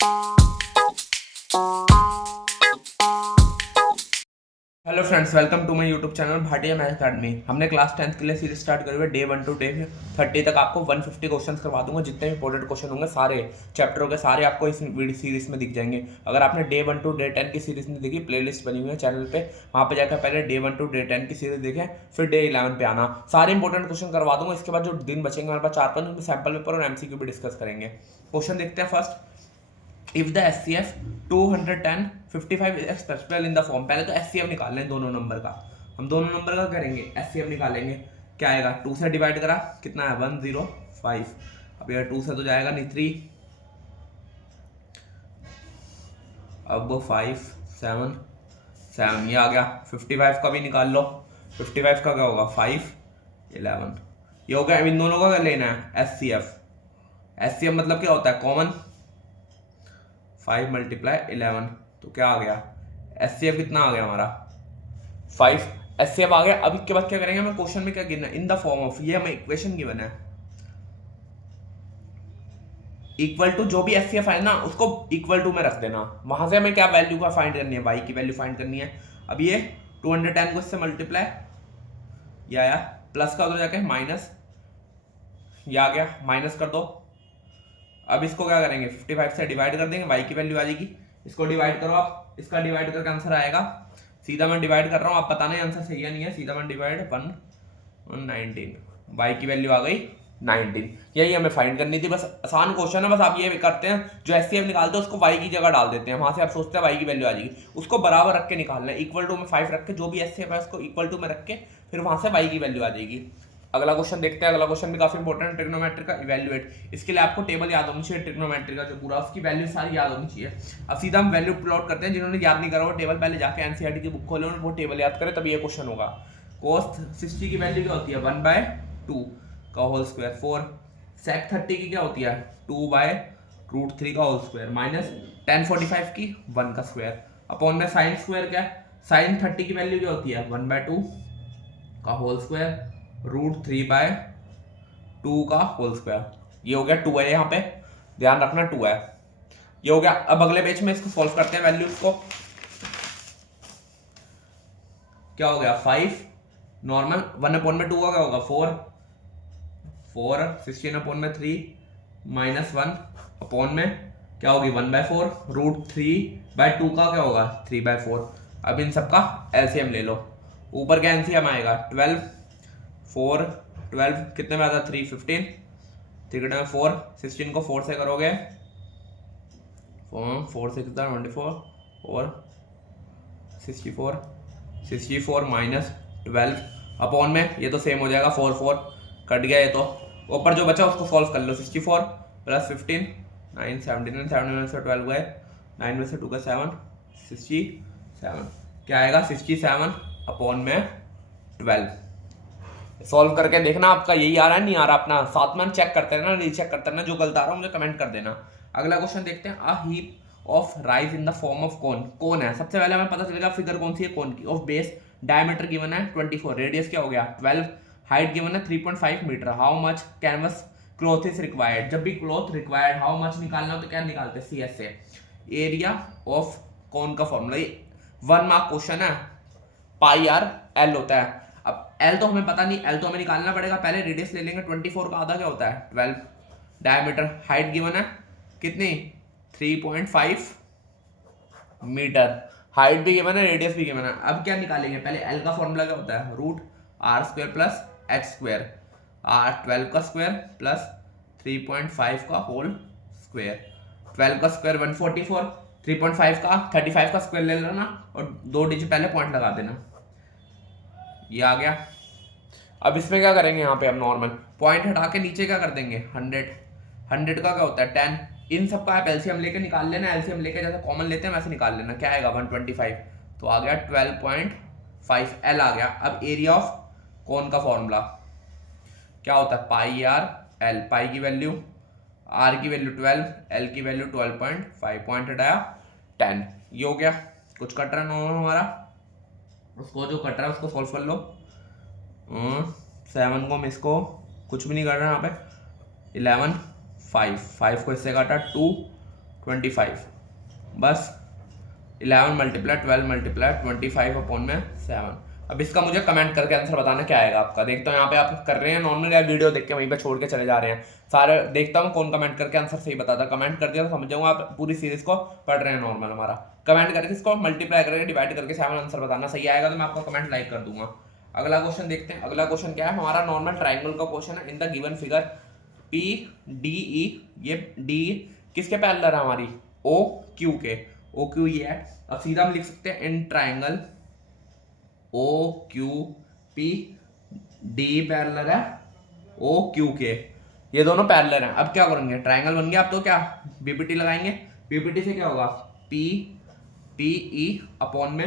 Hello friends, welcome to my YouTube channel Bhatia Math Academy. हमने class 10th के लिए series start करी हुई है। डे 1 टू डे 30 तक आपको 150 क्वेश्चंस करवा दूंगा। जितने भी इंपॉर्टेंट क्वेश्चन होंगे सारे चैप्टरों के सारे आपको इस वीडियो सीरीज में दिख जाएंगे। अगर आपने डे 1 टू डे 10 की सीरीज नहीं देखी, प्लेलिस्ट बनी हुई है चैनल पे, वहाँ पे जाकर पहले डे 1 टू डे 10 की सीरीज देखें, फिर डे 11 पे आना। सारे इंपॉर्टेंट क्वेश्चन करवा दूंगा। इसके बाद जो दिन बचेंगे हमारे पास 4-5, उनमें सैम्पल पेपर और MCQ भी डिस्कस करेंगे। क्वेश्चन देखते हैं first. If the HCF 210 55 is expressible in the form। पहले तो HCF निकाल लें दोनों नंबर का। हम दोनों नंबर का करेंगे, HCF निकालेंगे। क्या आएगा? 2 से डिवाइड करा, कितना है? 105। अब यार 2 से तो जाएगा नहीं, 3, अब 5 7 7, ये आ गया। 55 का भी निकाल लो। 55 का क्या होगा? 5 11। ये हो गया। इन दोनों का क्या लेना है? HCF। HCF मतलब क्या होता है? कॉमन। 5 × 11, तो क्या आ गया? HCF कितना आ गया हमारा? 5 HCF आ गया। अब इसके बाद क्या करेंगे? हमें क्वेश्चन में क्या गिनना है? इन द फॉर्म ऑफ, ये हमें इक्वेशन गिवन है, इक्वल टू जो भी HCF है ना उसको इक्वल टू में रख देना। वहां से हमें क्या वैल्यू का फाइंड करनी है? y की वैल्यू फाइंड करनी है। अब ये 210 को इससे मल्टीप्लाई, ये आया, प्लस कर दो जाके, माइनस, ये आ गया, माइनस कर दो। अब इसको क्या करेंगे? 55 से डिवाइड कर देंगे, y की वैल्यू आ जाएगी। इसको डिवाइड करो आप, इसका डिवाइड करके आंसर आएगा। सीधा मैं डिवाइड कर रहा हूँ, आप पता नहीं आंसर सही है नहीं है। सीधा मैं डिवाइड 119, y की वैल्यू आ गई 19। यही हमें फाइंड करनी थी। बस आसान क्वेश्चन है। बस आप ये करते हैं, जो HCF निकालते हैं उसको y की जगह डाल देते हैं। वहां से आप सोचते हैं y की वैल्यू आ जाएगी, उसको बराबर रख के निकालना है। इक्वल टू में 5 रख के, जो भी HCF है उसको इक्वल टू में रख के, फिर वहां से y की वैल्यू आ जाएगी। अगला क्वेश्चन देखते हैं। अगला क्वेश्चन भी काफी इंपॉर्टेंट है, ट्रिग्नोमेट्री का इवैल्यूएट। इसके लिए आपको टेबल याद होनी चाहिए, ट्रिग्नोमेट्री का जो पूरा, उसकी वैल्यू सारी याद होनी चाहिए। अब सीधा हम वैल्यू प्लॉट करते हैं। जिन्होंने याद नहीं करा वो टेबल पहले जाके NCERT की बुक खोले और वो टेबल याद करे, तभी ये क्वेश्चन होगा। cos 60 की वैल्यू क्या होती है? 1/2 का होल स्क्वायर। 4 sec 30 की क्या होती है? 2/√3 का होल स्क्वायर, माइनस tan 45 की 1 का स्क्वायर, अपॉन में साइन स्क्वायर क्या है? साइन 30 की वैल्यू क्या होती है? 1/2 का होल स्क्वायर, √3/2 का होल स्क्वायर। ये हो गया 2 है, यहाँ पे ध्यान रखना 2 है। ये हो गया। अब अगले पेज में इसको सॉल्व करते हैं वैल्यूज को। क्या हो गया? 5 नॉर्मल, 1/2 का क्या होगा? 4 16/3 -1 अपॉन में क्या होगी? 1/4, √3/2 का क्या होगा? 3/4। अब इन सबका LCM ले लो। ऊपर क्या LCM आएगा? 12, 4 12 कितने में आता है? 3 15, 3 में 4, 16 को 4 से करोगे, 4 से कितना? 24 और 64 -12 अपॉन में, ये तो सेम हो जाएगा, 4 4 कट गया। ये तो ऊपर जो बचा उसको सॉल्व कर लो। 64 + 15 9 17, 7 में से 12 गए, 9 में से 2 का 7, 67। क्या आएगा? 67 अपॉन में 12। सॉल्व करके देखना आपका यही आ रहा है, नहीं आ रहा अपना साथ में चेक करते रहना, रीचेक करते रहना। जो गलत आ रहा है मुझे कमेंट कर देना। अगला क्वेश्चन देखते हैं। A heap of rice in the form of cone. Cone है, सबसे पहले हमें पता चलेगा फिगर कौन सी है? कोन की। ऑफ बेस, डायमीटर गिवन है 24, रेडियस क्या हो गया? 12, हाइट गिवन है 3.5 meter. How much canvas cloth is required. जब भी क्लॉथ रिक्वायर्ड हाउ मच निकालना हो तो क्या निकालते हैं? CS से। एरिया ऑफ कोन का फॉर्मूला, 1 मार्क क्वेश्चन है, πr/l होता है। अब L तो हमें पता नहीं, L तो हमें निकालना पड़ेगा। पहले रेडियस ले लेंगे, 24 का आधा क्या होता है? 12। डायमीटर, हाइट गिवन है कितनी? 3.5 मीटर। हाइट भी गिवन है, रेडियस भी गिवन है। अब क्या निकालेंगे? पहले L का फॉर्मूला क्या होता है? √r² + h², r 12 का स्क्वायर प्लस 3.5 का होल स्क्वायर। 12 का स्क्वायर 144, 3.5 का 35 का स्क्वायर ले लेना और 2 डिजिट पहले पॉइंट लगा देना। ये आ गया। अब इसमें क्या करेंगे? यहाँ पे हम नॉर्मल पॉइंट हटा के नीचे क्या कर देंगे? 100। 100 का क्या होता है? 10। इन सब का आप LCM लेके निकाल लेना। LCM लेके जैसे कॉमन लेते हैं वैसे निकाल लेना। क्या आएगा? 125, तो आ गया 12.5 L आ गया। अब एरिया ऑफ कोन का फॉर्मूला क्या होता है? πr/l। पाई की वैल्यू, r की वैल्यू 12, l की वैल्यू 12.5, पॉइंट हटाया 10। ये हो गया। कुछ कट रहा है हमारा, उसको जो कट रहा है उसको सॉल्व कर लो। 7 को मिस को कुछ भी नहीं कर रहा यहाँ पे। 11 5 को इससे काटा 2 25, बस 11 मल्टीप्लाई 12 मल्टीप्लाई 25 अपॉन में 7। अब इसका मुझे कमेंट करके आंसर बताना क्या आएगा आपका। देखता हूँ यहाँ पे आप कर रहे हैं नॉर्मल या वीडियो देख के वहीं पे छोड़ के चले जा रहे हैं सारे। देखता हूँ कौन कमेंट करके आंसर सही बताता है। कमेंट कर दिया तो समझ जाऊंगा आप पूरी सीरीज को पढ़ रहे हैं नॉर्मल हमारा। कमेंट करके इसको मल्टीप्लाई करके डिवाइड करके 7 आंसर बताना, सही आएगा तो मैं आपको कमेंट लाइक कर दूंगा। अगला क्वेश्चन देखते हैं। अगला क्वेश्चन क्या है हमारा, नॉर्मल ट्राइंगल का क्वेश्चन है। In the given figure P D E, ये डी किसके पैरेलल है हमारी, ओ क्यू के। ओ क्यू ये है। अब सीधा हम लिख सकते हैं in triangle O Q P D parallel है ओ क्यू के, ये दोनों पैरेलल हैं। अब क्या करेंगे, ट्राइंगल बन गया। अब तो क्या बीपीटी लगाएंगे। बीपीटी से क्या होगा, पी पी ई अपॉन में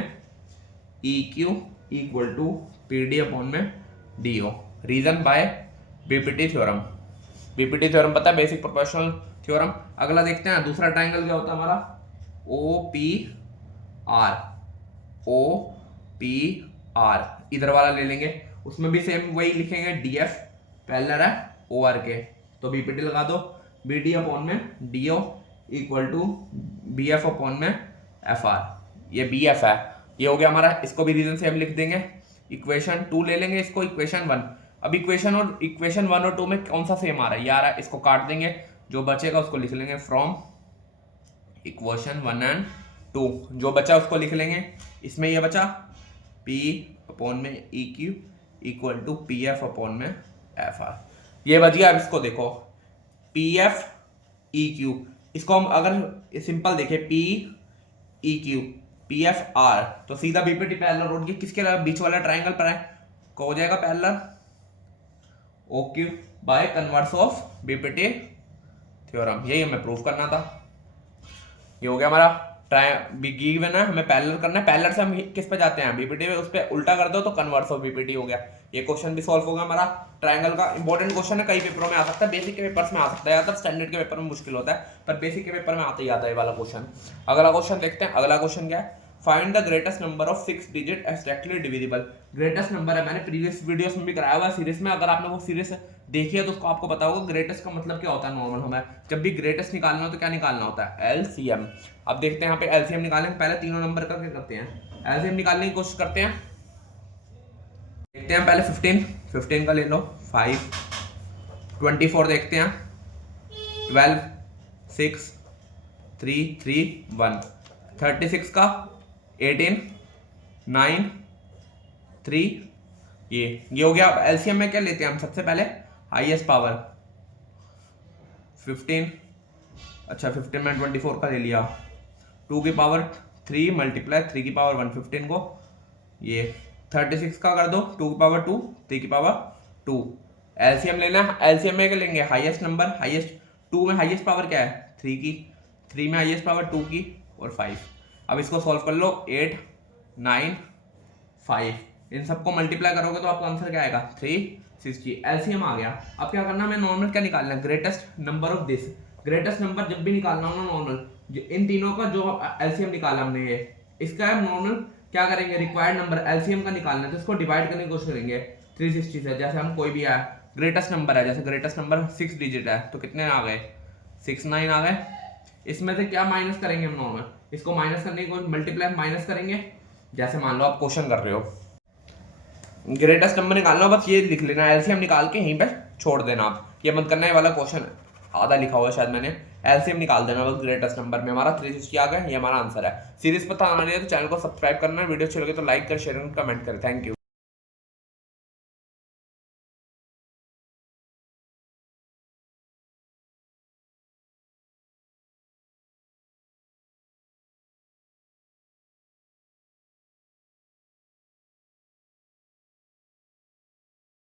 E Q equal to P D upon में D O. Reason by BPT theorem. BPT theorem पता है, बेसिक प्रोपोर्शनल थ्योरम। अगला देखते हैं दूसरा ट्राइंगल क्या होता है हमारा, O P R. O P R इधर वाला ले लेंगे, उसमें भी सेम वही लिखेंगे, डी एफ पैरेलल है ओ आर के, तो बीपीटी लगा दो। बी डी अपॉन में D O equal to B F upon में एफ आर। ये बी एफ है, ये हो गया हमारा। इसको भी रीजन सेम लिख देंगे। इक्वेशन 2 ले लेंगे, इसको इक्वेशन 1। अब इक्वेशन 1 और 2 में कौन सा सेम आ रहा है, ये आ रहा है। इसको काट देंगे, जो बचेगा उसको लिख लेंगे फ्रॉम इक्वेशन 1 एंड 2। जो बचा उसको लिख लेंगे। इसमें ये बचा P अपॉन में E Q equal to P F upon में एफ आर, ये बच गया। अब इसको देखो पी एफ ई क्यू, इसको हम अगर सिंपल देखें P E Q P F R, तो सीधा बीपीटी पैरेलल रोड के किसके बीच वाला ट्राइंगल पर है, को हो जाएगा parallel O Q by converse of BPT theorem. यही हमें प्रूव करना था। ये हो गया हमारा गिवन है, हमें पैरेलल करना है। पैरेलल से हम किस पे जाते हैं, बीपीटी पे, उस पे उल्टा कर दो तो कन्वर्स ऑफ बीपीटी हो गया। ये क्वेश्चन भी सॉल्व होगा हमारा। ट्रायंगल का इंपॉर्टेंट क्वेश्चन है, कई पेपरों में आ सकता है, बेसिक के पेपर्स में आ सकता है, या तो स्टैंडर्ड के पेपर में मुश्किल होता है, पर बेसिक के पेपर में आता ही आता है वाला क्वेश्चन। अगला क्वेश्चन देखते हैं। अगला क्वेश्चन क्या है, find the greatest number of 6 digit abstractly divisible. Greatest number है, मैंने प्रीवियस वीडियोस में भी कराया हुआ सीरीज में, अगर आपने वो सीरीज देखी है तो उसको आपको पता होगा ग्रेटेस्ट का मतलब क्या होता है। नॉर्मल हमें जब भी ग्रेटेस्ट निकालना हो तो क्या निकालना होता है, एलसीएम। अब देखते हैं यहाँ पे एलसीएम निकालने के पहले तीनों नंबर का क्या करते हैं, एलसीएम निकालने की कोशिश करते हैं। देखते हैं पहले 15 का ले लो, 5 24 देखते हैं, 12 6 3 3 1 36 का 18 9 3, ये हो गया। अब एलसीएम में क्या लेते हैं हम, सबसे पहले हाईएस्ट पावर 15, अच्छा 15 में 24 का ले लिया, 2 की पावर 3 मल्टीप्लाई 3 की पावर 1, 15 को ये 36 का कर दो, 2 की पावर 2 3 की पावर 2। एलसीएम लेना है, एलसीएम में क्या लेंगे, हाईएस्ट नंबर, हाईएस्ट 2 में हाईएस्ट पावर क्या है 3 की, 3 में हाईएस्ट पावर 2 की और 5। अब इसको सॉल्व कर लो, 8 9 5, इन सबको मल्टीप्लाई करोगे तो आपका आंसर क्या आएगा 360। एलसीएम आ गया। अब क्या करना, हमें नॉर्मल क्या निकालना है, greatest number of this. Greatest number जब भी निकालना हो ना नॉर्मल, इन तीनों का जो एलसीएम निकाला हमने, ये इसका नॉर्मल क्या करेंगे, रिक्वायर्ड नंबर एलसीएम का निकालना है तो इसको डिवाइड करने की कोशिश करेंगे 360 से। जैसे हम कोई भी है ग्रेटेस्ट नंबर है, जैसे ग्रेटेस्ट नंबर 6 डिजिट है तो कितने आ गए 6 9 आ गए। इसमें से क्या माइनस करेंगे हम, नॉर्मल इसको माइनस करने की मल्टीप्लाई माइनस करेंगे। जैसे मान लो आप क्वेश्चन कर रहे हो, ग्रेटेस्ट नंबर निकालना, बस ये लिख लेना, एलसीएम निकाल के यहीं पे छोड़ देना। आप ये मत करना, ये वाला क्वेश्चन आधा लिखा हुआ है शायद मैंने, एलसीएम निकाल देना बस ग्रेटेस्ट नंबर में। हमारा 360 आ गया, ये हमारा आंसर है। सीरीज पता आना नहीं है तो चैनल को सब्सक्राइब करना, वीडियो अच्छी लगे तो लाइक कर, शेयर और कमेंट कर। Thank you.